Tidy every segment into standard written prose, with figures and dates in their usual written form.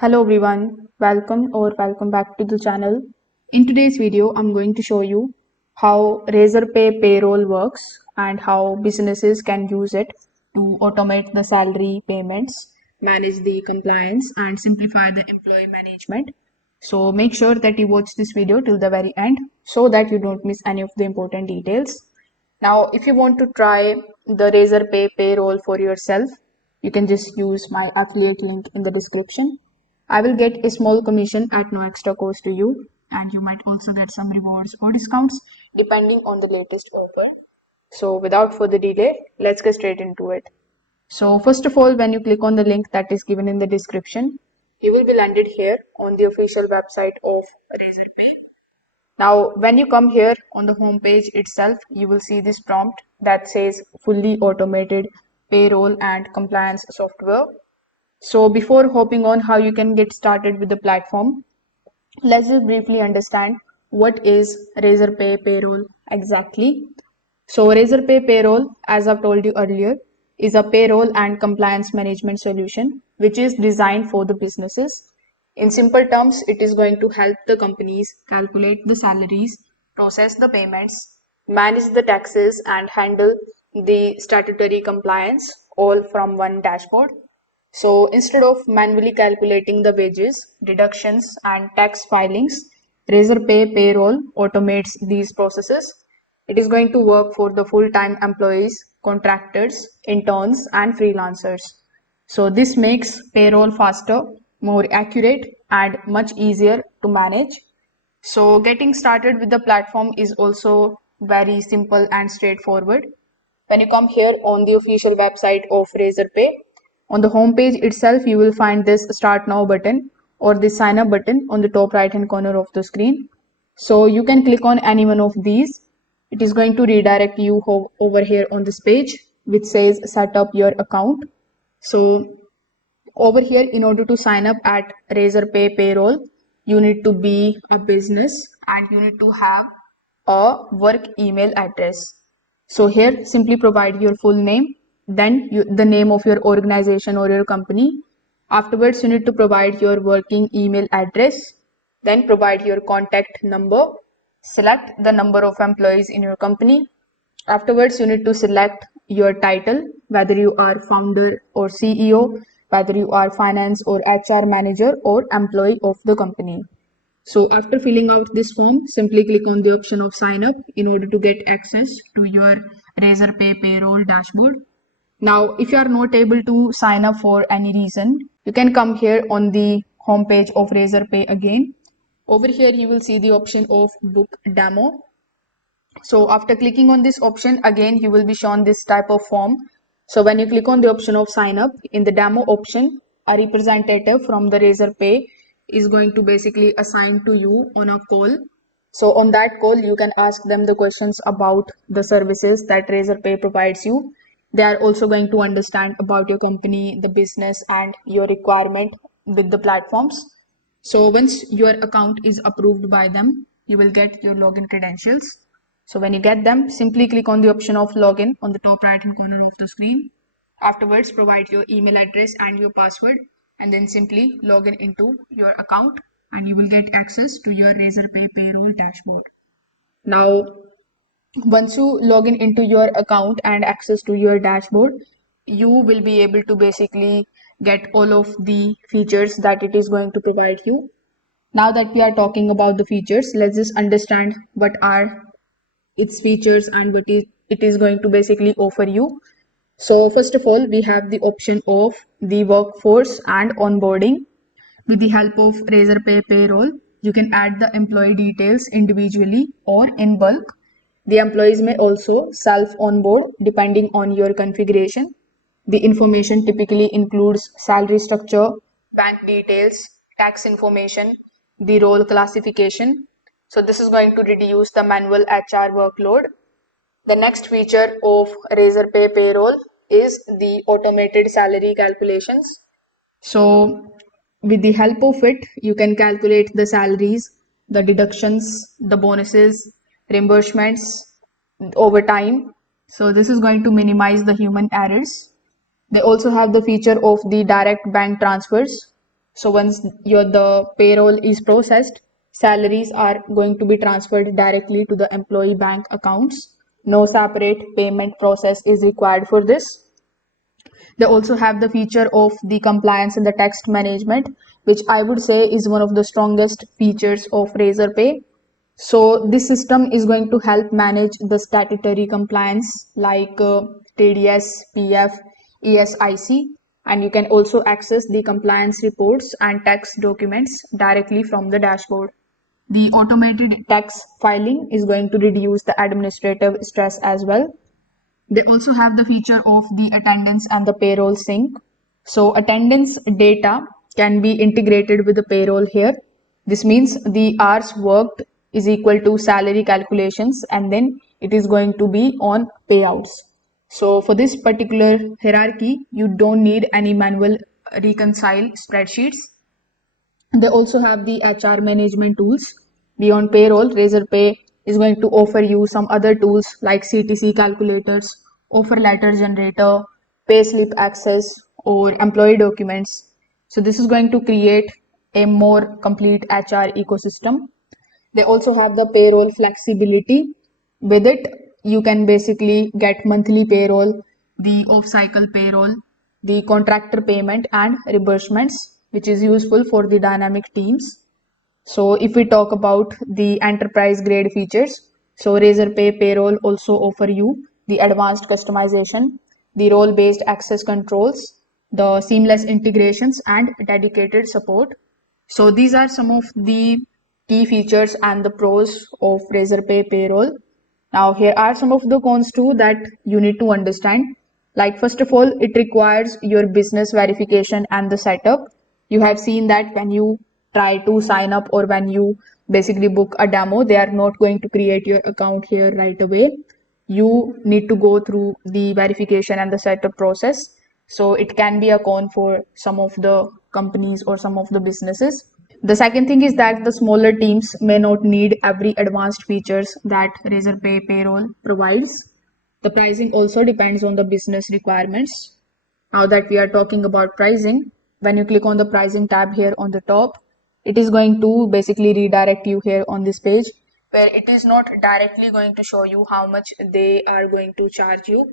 Hello everyone, welcome back to the channel. In today's video, I'm going to show you how Razorpay Payroll works and how businesses can use it to automate the salary payments, manage the compliance and simplify the employee management. So make sure that you watch this video till the very end so that you don't miss any of the important details. Now, if you want to try the Razorpay Payroll for yourself, you can just use my affiliate link in the description. I will get a small commission at no extra cost to you, and you might also get some rewards or discounts depending on the latest offer. So, without further delay, let's get straight into it. So, first of all, when you click on the link that is given in the description, you will be landed here on the official website of Razorpay. Now, when you come here on the home page itself, you will see this prompt that says fully automated payroll and compliance software. So before hopping on how you can get started with the platform, let's just briefly understand what is Razorpay Payroll exactly. So Razorpay Payroll, as I've told you earlier, is a payroll and compliance management solution which is designed for the businesses. In simple terms, it is going to help the companies calculate the salaries, process the payments, manage the taxes, and handle the statutory compliance all from one dashboard. So instead of manually calculating the wages, deductions, and tax filings, Razorpay Payroll automates these processes. It is going to work for the full-time employees, contractors, interns, and freelancers. So this makes payroll faster, more accurate, and much easier to manage. So getting started with the platform is also very simple and straightforward. When you come here on the official website of Razorpay, on the home page itself, you will find this Start Now button or the Sign Up button on the top right hand corner of the screen. So you can click on any one of these. It is going to redirect you over here on this page, which says Set Up Your Account. So over here, in order to sign up at Razorpay Payroll, you need to be a business and you need to have a work email address. So here, simply provide your full name, then the name of your organization or your company. Afterwards, you need to provide your working email address, then provide your contact number, select the number of employees in your company. Afterwards, you need to select your title, whether you are founder or CEO, whether you are finance or HR manager or employee of the company. So after filling out this form, simply click on the option of sign up in order to get access to your Razorpay payroll dashboard. Now, if you are not able to sign up for any reason, you can come here on the homepage of Razorpay again. Over here, you will see the option of book demo. So after clicking on this option, again, you will be shown this type of form. So when you click on the option of sign up, in the demo option, a representative from the Razorpay is going to basically assign to you on a call. So on that call, you can ask them the questions about the services that Razorpay provides you. They are also going to understand about your company, the business, and your requirement with the platforms. So once your account is approved by them, you will get your login credentials. So when you get them, simply click on the option of login on the top right hand corner of the screen. Afterwards, provide your email address and your password, and then simply log in into your account and you will get access to your Razorpay payroll dashboard. Now, once you log in into your account and access to your dashboard, you will be able to basically get all of the features that it is going to provide you. Now that we are talking about the features, let's just understand what are its features and what it is going to basically offer you. So first of all, we have the option of the workforce and onboarding. With the help of Razorpay Payroll, you can add the employee details individually or in bulk. The employees may also self-onboard depending on your configuration. The information typically includes salary structure, bank details, tax information, the role classification. So this is going to reduce the manual HR workload. The next feature of Razorpay Payroll is the automated salary calculations. So with the help of it, you can calculate the salaries, the deductions, the bonuses, reimbursements over time. So this is going to minimize the human errors. They also have the feature of the direct bank transfers. So once the payroll is processed, salaries are going to be transferred directly to the employee bank accounts. No separate payment process is required for this. They also have the feature of the compliance and the text management, which I would say is one of the strongest features of Razorpay. So this system is going to help manage the statutory compliance like TDS, PF, ESIC, and you can also access the compliance reports and tax documents directly from the dashboard. The automated tax filing is going to reduce the administrative stress as well. They also have the feature of the attendance and the payroll sync. So attendance data can be integrated with the payroll here. This means the hours worked is equal to salary calculations, and then it is going to be on payouts. So for this particular hierarchy, you don't need any manual reconcile spreadsheets. They also have the HR management tools. Beyond payroll, Razorpay is going to offer you some other tools like CTC calculators, offer letter generator, payslip access, or employee documents. So this is going to create a more complete HR ecosystem. They also have the payroll flexibility. With it, you can basically get monthly payroll, the off-cycle payroll, the contractor payment and reimbursements, which is useful for the dynamic teams. So if we talk about the enterprise grade features, so Razorpay Payroll also offer you the advanced customization, the role-based access controls, the seamless integrations and dedicated support. So these are some of the key features and the pros of Razorpay Payroll. Now here are some of the cons too that you need to understand. Like first of all, it requires your business verification and the setup. You have seen that when you try to sign up or when you basically book a demo, they are not going to create your account here right away. You need to go through the verification and the setup process. So it can be a con for some of the companies or some of the businesses. The second thing is that the smaller teams may not need every advanced features that Razorpay Payroll provides. The pricing also depends on the business requirements. Now that we are talking about pricing, when you click on the pricing tab here on the top, it is going to basically redirect you here on this page where it is not directly going to show you how much they are going to charge you.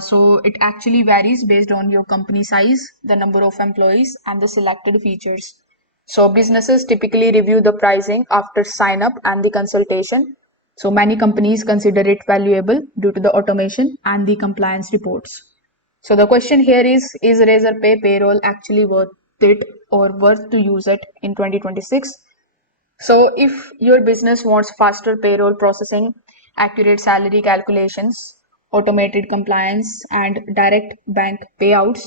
So it actually varies based on your company size, the number of employees, and the selected features. So businesses typically review the pricing after sign up and the consultation. So many companies consider it valuable due to the automation and the compliance reports. So the question here is Razorpay Payroll actually worth it or worth to use it in 2026? So if your business wants faster payroll processing, accurate salary calculations, automated compliance, and direct bank payouts,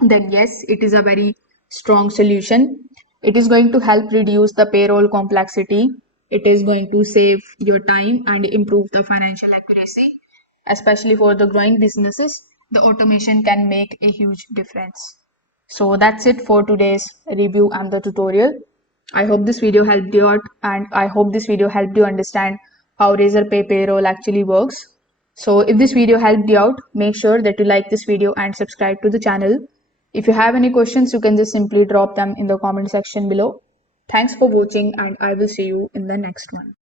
then yes, it is a very strong solution. It is going to help reduce the payroll complexity. It is going to save your time and improve the financial accuracy. Especially for the growing businesses, the automation can make a huge difference. So that's it for today's review and the tutorial. I hope this video helped you out and I hope this video helped you understand how Razorpay Payroll actually works. So if this video helped you out, make sure that you like this video and subscribe to the channel. If you have any questions, you can just simply drop them in the comment section below. Thanks for watching and I will see you in the next one.